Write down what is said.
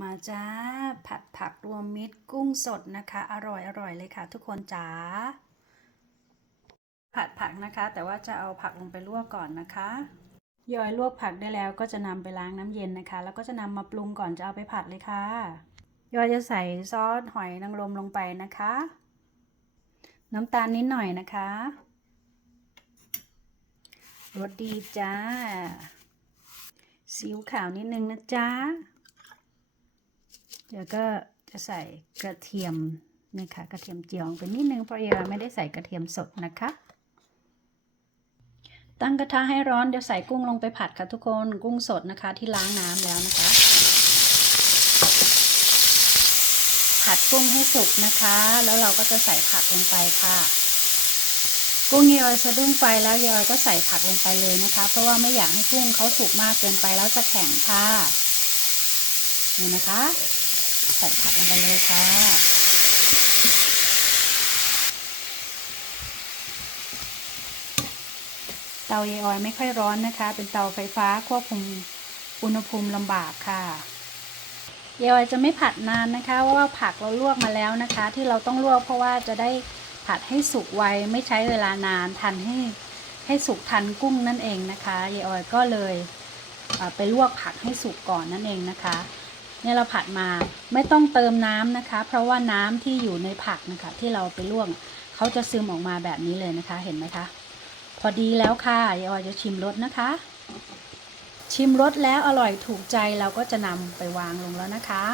มาจ้า ผัดผักรวมมิตรกุ้งสดนะคะ อร่อยอร่อยเลยค่ะ ทุกคนจ๋าผัดผักนะคะ แต่ว่าจะเอาผักลงไปลวกก่อนนะคะย่อยลวกผักได้แล้วก็จะนำไปล้างน้ำเย็นนะคะ แล้วก็จะนำมาปรุงก่อนจะเอาไปผัดเลยค่ะยอยจะใส่ซอสหอยนางรมลงไปนะคะ น้ำตาลนิดหน่อยนะคะรสดีจ้าซีอิ๊วขาวนิดนึงนะจ๊ะ เดี๋ยวก็จะใส่กระเทียมนี่ค่ะกระเทียมเจียวไปนิดนึงเพราะเราไม่ได้ใส่กระเทียมสดนะคะ ตั้งกระทะให้ร้อนเดี๋ยวใส่กุ้งลงไปผัดค่ะทุกคนกุ้งสดนะคะที่ล้างน้ำแล้วนะคะ ผัดกุ้งให้สุกนะคะ แล้วเราก็จะใส่ผักลงไปค่ะกุ้งเยอยสะดุ้งไฟแล้วเยอยก็ใส่ผักลงไปเลยนะคะ เพราะว่าไม่อยากให้กุ้งเขาสุกมากเกินไปแล้วจะแข็งค่ะนี่นะคะ ใส่ผักลงไปเลยค่ะ เตาเยออยไม่ค่อยร้อนนะคะ เป็นเตาไฟฟ้าควบคุมอุณหภูมิลำบากค่ะเยออยจะไม่ผัดนานนะคะเพราะว่าผักเราลวกมาแล้วนะคะ ที่เราต้องลวกเพราะว่าจะได้ผัดให้สุกไวไม่ใช้เวลานานทันให้ให้สุกทันกุ้งนั่นเองนะคะเยออยก็เลยไปลวกผักให้สุกก่อนนั่นเองนะคะ เนี่ยเราผัดมาไม่ต้องเติมน้ำนะคะ เพราะว่าน้ำที่อยู่ในผักนะคะ ที่เราไปลวกเขาจะซึมออกมาแบบนี้เลยนะคะ เห็นไหมคะ พอดีแล้วค่ะยายออยจะชิมรสนะคะ ชิมรสแล้วอร่อยถูกใจเราก็จะนำไปวางลงแล้วนะคะ